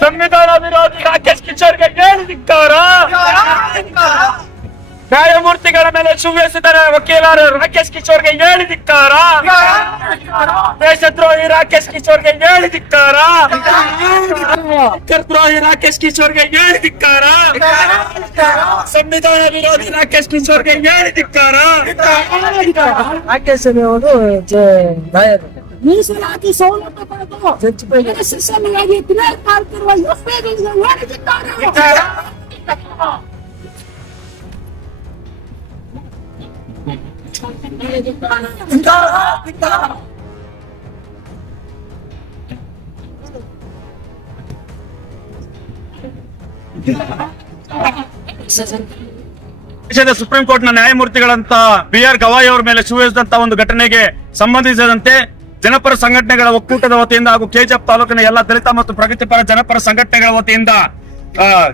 ಸಂವಿಧಾನ ವಿರೋಧಿ ರಾಕೇಶ್ ಕಿಶೋರ್ಗೆ ಧಿಕ್ಕಾರ ನ್ಯಾಯಮೂರ್ತಿಗಳ ಮೇಲೆ ಸುವ್ಯಸಿತರ ವಕೀಲರು ರಾಕೇಶ್ ಕಿಶೋರ್ಗೆ ಧಿಕ್ಕಾರ ದೇಶದ್ರೋಹಿ ರಾಕೇಶ್ ಕಿಶೋರ್ಗೆ ಧಿಕ್ಕಾರ ದ್ರೋಹಿ ರಾಕೇಶ್ ಕಿಶೋರ್ಗೆ ಧಿಕ್ಕಾರ ಸಂವಿಧಾನ ವಿರೋಧಿ ರಾಕೇಶ್ ಕಿಶೋರ್ಗೆ ಧಿಕ್ಕಾರ ರಾಕೇಶ್ ಅವರು ಮೀಸಲಾತಿ ಸೌಲಭ್ಯ ಪಡೆದು ಮಾಡ್ತಿರುವ ಯುವಕರಿಗೆ ಹೇಳಿದ್ದಾರೆ ದೇಶದ ಸುಪ್ರೀಂ ಕೋರ್ಟ್ನ ನ್ಯಾಯಮೂರ್ತಿಗಳಂತ ಬಿ ಆರ್ ಗವಾಯಿ ಅವರ ಮೇಲೆ ಸುವೇಸಿದಂತ ಒಂದು ಘಟನೆಗೆ ಸಂಬಂಧಿಸಿದಂತೆ ಜನಪರ ಸಂಘಟನೆಗಳ ಒಕ್ಕೂಟದ ವತಿಯಿಂದ ಹಾಗೂ ಕೆಜಿಎಫ್ ತಾಲೂಕಿನ ಎಲ್ಲ ದಲಿತ ಮತ್ತು ಪ್ರಗತಿಪರ ಜನಪರ ಸಂಘಟನೆಗಳ ವತಿಯಿಂದ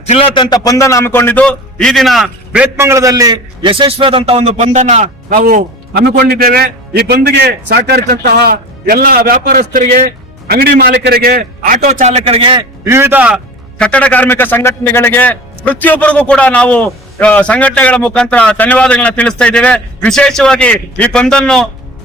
ಜಿಲ್ಲಾದ್ಯಂತ ಬಂಧನ ಹಮ್ಮಿಕೊಂಡಿದ್ದು. ಈ ದಿನ ಬೇತ್ಮಂಗಲದಲ್ಲಿ ಯಶಸ್ವಿಯಾದಂತಹ ಒಂದು ಬಂಧನ ನಾವು ಹಮ್ಮಿಕೊಂಡಿದ್ದೇವೆ. ಈ ಬಂದ್ಗೆ ಸಹಕರಿಸಿದಂತಹ ಎಲ್ಲ ವ್ಯಾಪಾರಸ್ಥರಿಗೆ, ಅಂಗಡಿ ಮಾಲೀಕರಿಗೆ, ಆಟೋ ಚಾಲಕರಿಗೆ, ವಿವಿಧ ಕಟ್ಟಡ ಕಾರ್ಮಿಕ ಸಂಘಟನೆಗಳಿಗೆ ಪ್ರತಿಯೊಬ್ಬರಿಗೂ ಕೂಡ ನಾವು ಸಂಘಟನೆಗಳ ಮುಖಾಂತರ ಧನ್ಯವಾದಗಳನ್ನ ತಿಳಿಸ್ತಾ ಇದ್ದೇವೆ. ವಿಶೇಷವಾಗಿ ಈ ಬಂದನ್ನು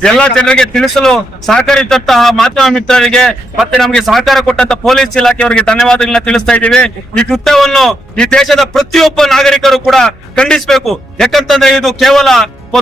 ಎಲ್ಲ ಜನರಿಗೆ ತಿಳಿಸಲು ಸಹಕರಿಸಿದಂತಹ ಮಾಧ್ಯಮ ಮಿತ್ರರಿಗೆ ಮತ್ತೆ ನಮಗೆ ಸಹಕಾರ ಕೊಟ್ಟಂತ ಪೊಲೀಸ್ ಇಲಾಖೆಯವರಿಗೆ ಧನ್ಯವಾದಗಳನ್ನ ತಿಳಿಸ್ತಾ ಇದ್ದೀವಿ. ಈ ಕೃತ್ಯವನ್ನು ಈ ದೇಶದ ಪ್ರತಿಯೊಬ್ಬ ನಾಗರಿಕರು ಕೂಡ ಖಂಡಿಸಬೇಕು. ಯಾಕಂತಂದ್ರೆ ಇದು ಕೇವಲ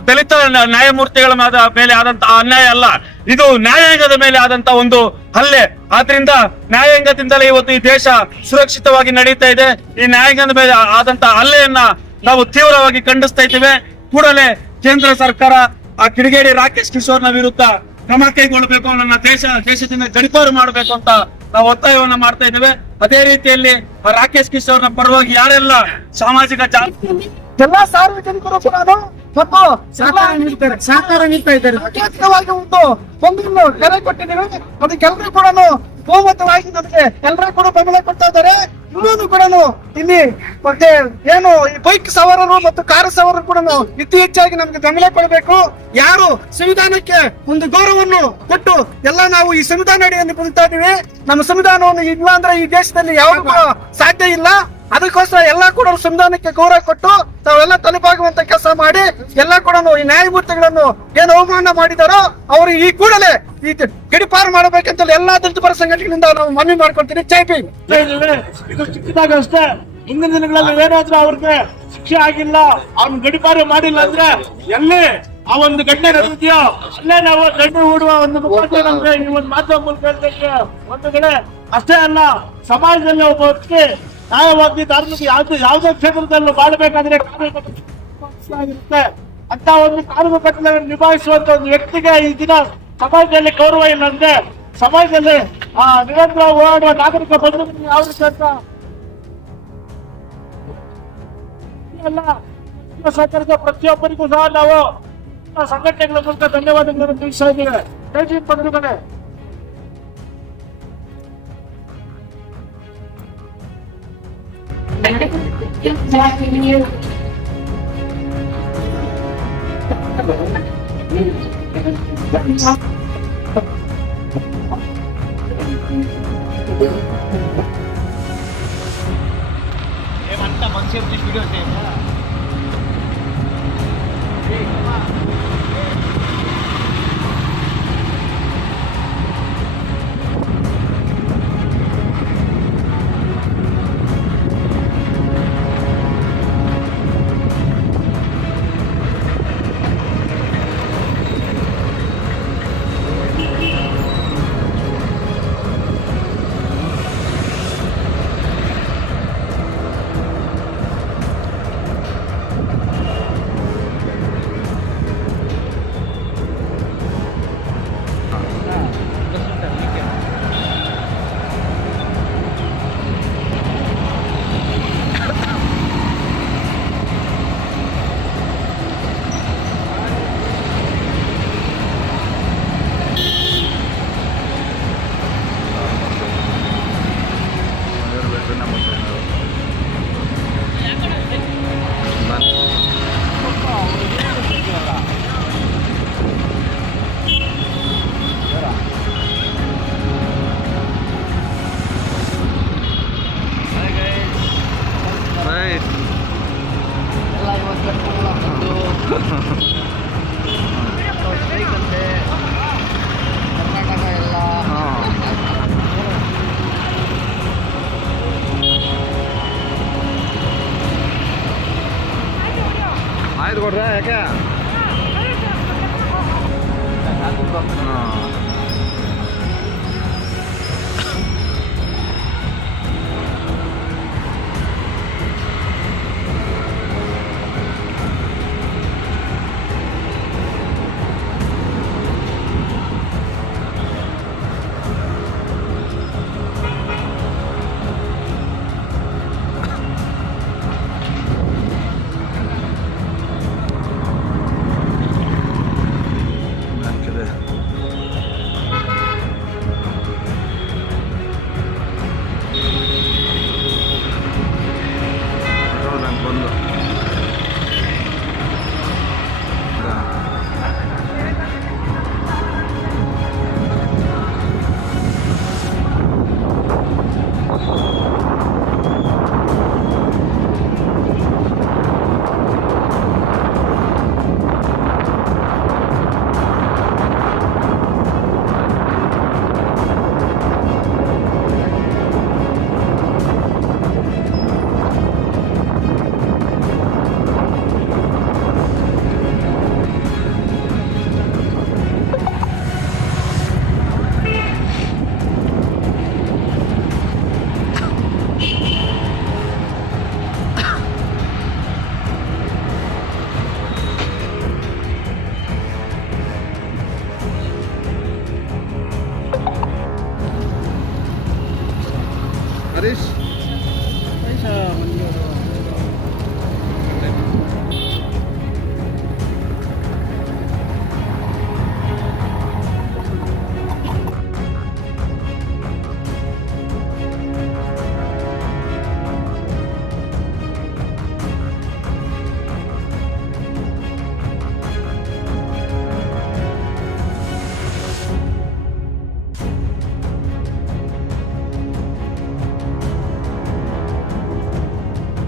ದಲಿತ ನ್ಯಾಯಮೂರ್ತಿಗಳ ಮೇಲೆ ಆದಂತಹ ಅನ್ಯಾಯ ಅಲ್ಲ. ಇದು ನ್ಯಾಯಾಂಗದ ಮೇಲೆ ಆದಂತ ಒಂದು ಹಲ್ಲೆ. ಆದ್ರಿಂದ ನ್ಯಾಯಾಂಗದಿಂದಲೇ ಇವತ್ತು ಈ ದೇಶ ಸುರಕ್ಷಿತವಾಗಿ ನಡೀತಾ ಇದೆ. ಈ ನ್ಯಾಯಾಂಗದ ಮೇಲೆ ಆದಂತಹ ಹಲ್ಲೆಯನ್ನ ನಾವು ತೀವ್ರವಾಗಿ ಖಂಡಿಸ್ತಾ ಇದ್ದೇವೆ. ಕೂಡಲೇ ಕೇಂದ್ರ ಸರ್ಕಾರ ಆ ಕಿಡಿಗೇಡಿ ರಾಕೇಶ್ ಕಿಶೋರ್ನ ವಿರುದ್ಧ ಕ್ರಮ ಕೈಗೊಳ್ಳಬೇಕು, ನನ್ನ ದೇಶ, ದೇಶದಿಂದ ಗಡಿಪಾರು ಮಾಡಬೇಕು ಅಂತ ನಾವು ಒತ್ತಾಯವನ್ನ ಮಾಡ್ತಾ ಇದ್ದೇವೆ. ಅದೇ ರೀತಿಯಲ್ಲಿ ರಾಕೇಶ್ ಕಿಶೋರ್ನ ಪರವಾಗಿ ಯಾರೆಲ್ಲ ಸಾಮಾಜಿಕ ಜಾಲತಾಣ ಎಲ್ಲಾ ಸಾರ್ವಜನಿಕರು ಕೂಡ ಮತ್ತು ಸಹಕಾರ ನೀಡ್ತಾ ಇದ್ದಾರೆ. ಸಾಂಕೇತಿಕವಾಗಿ ಒಂದು ಒಂದನ್ನು ಕರೆ ಕೊಟ್ಟಿದ್ದೀವಿ. ಅದಕ್ಕೆಲ್ಲರೂ ಕೂಡ ಬಹುಮತವಾಗಿ ನಮಗೆ ಎಲ್ಲರೂ ಕೂಡ ಬೆಂಬಲ ಕೊಡ್ತಾ ಇದ್ದಾರೆ. ಇನ್ನೊಂದು ಕೂಡ ಇಲ್ಲಿ ಮತ್ತೆ ಏನು ಈ ಬೈಕ್ ಸವಾರರು ಮತ್ತು ಕಾರು ಸವಾರರು ಕೂಡ ಇತಿ ಹೆಚ್ಚಾಗಿ ನಮ್ಗೆ ಬೆಂಬಲ ಕೊಡಬೇಕು. ಯಾರು ಸಂವಿಧಾನಕ್ಕೆ ಒಂದು ಗೌರವವನ್ನು ಕೊಟ್ಟು ಎಲ್ಲ ನಾವು ಈ ಸಂವಿಧಾನ ಅಡಿಯಲ್ಲಿ ಬದುಕ್ತಾ ಇದೀವಿ ನಮ್ಮ ಸಂವಿಧಾನವನ್ನು ಇಲ್ಲ ಅಂದ್ರೆ ಈ ದೇಶದಲ್ಲಿ ಯಾವ ಸಾಧ್ಯ ಇಲ್ಲ. ಅದಕ್ಕೋಸ್ಕರ ಎಲ್ಲ ಕೂಡ ಸಂವಿಧಾನಕ್ಕೆ ಗೌರವ ಕೊಟ್ಟು ತಾವೆಲ್ಲ ತಲುಪಾಗುವಂತ ಕೆಲಸ ಮಾಡಿ, ಎಲ್ಲ ಕೂಡ ಈ ನ್ಯಾಯಮೂರ್ತಿಗಳನ್ನು ಏನು ಅವಮಾನ ಮಾಡಿದಾರೋ ಅವರು ಈ ಕೂಡಲೇ ಈ ಗಡಿಪಾರು ಮಾಡಬೇಕಂತ ಎಲ್ಲಾ ದಲಿತ ಪರ ಸಂಘಟನೆಗಳಿಂದ ನಾವು ಮನವಿ ಮಾಡ್ಕೊಳ್ತೀನಿ. ಚೈಪಿ ಇದು ಚಿಕ್ಕದಾಗ ಅಷ್ಟೇ. ಮುಂದಿನ ದಿನಗಳಲ್ಲಿ ಏನಾದ್ರೂ ಅವ್ರಿಗೆ ಶಿಕ್ಷೆ ಆಗಿಲ್ಲ ಅವ್ನ ಗಡಿಪಾರು ಮಾಡಿಲ್ಲ ಅಂದ್ರೆ ಎಲ್ಲಿ ಆ ಒಂದು ಗಡ್ಡೆ ನಡೆದಿದೆಯೋ, ಅಲ್ಲೇ ನಾವು ಗಡ್ಡೆ ಹೂಡುವ ಒಂದು ಈ ಒಂದು ಮಾಧ್ಯಮ ಮೂಲಕ ಹೇಳ್ತಕ್ಕ ಒಂದು ಕಡೆ ಅಷ್ಟೇ ಅಲ್ಲ, ಸಮಾಜದಲ್ಲಿ ಒಬ್ಬ ವ್ಯಕ್ತಿ ನ್ಯಾಯವಾದಿ ಧಾರ್ಮಿಕ ಯಾವ್ದು ಯಾವುದೇ ಕ್ಷೇತ್ರದಲ್ಲೂ ಮಾಡಬೇಕಾದ್ರೆ ಆಗಿರುತ್ತೆ ಅಂತ ಒಂದು ಕಾನೂನು ಕಟ್ಟಲೆ ನಿಭಾಯಿಸುವಂತ ಒಂದು ವ್ಯಕ್ತಿಗೆ ಈ ದಿನ ಸಮಾಜದಲ್ಲಿ ಗೌರವ ಇಲ್ಲಂತೆ ಸಮಾಜದಲ್ಲಿ, ಆ, ನಿರಂತರ ಓಡಾಡುವ ನಾಗರಿಕ ಬದುಕು ಯಾವ ರೀತಿ ಅಂತ ಎಲ್ಲ ಸಹಕರಿಸಿದ ಪ್ರತಿಯೊಬ್ಬರಿಗೂ ಸಹ ನಾವು ಸಂಘಟನೆಗಳ ಮೂಲಕ ಧನ್ಯವಾದಗಳನ್ನು ತಿಳಿಸ್ತಾ ಇದ್ದೇವೆ. ಬಂಧುಗಳೇ. ఏమంతా మంచి మంచి వీడియోస్ ಆಯ್ತು ಕೊಡ್ರ ಯಾಕೆ ಹಾಂ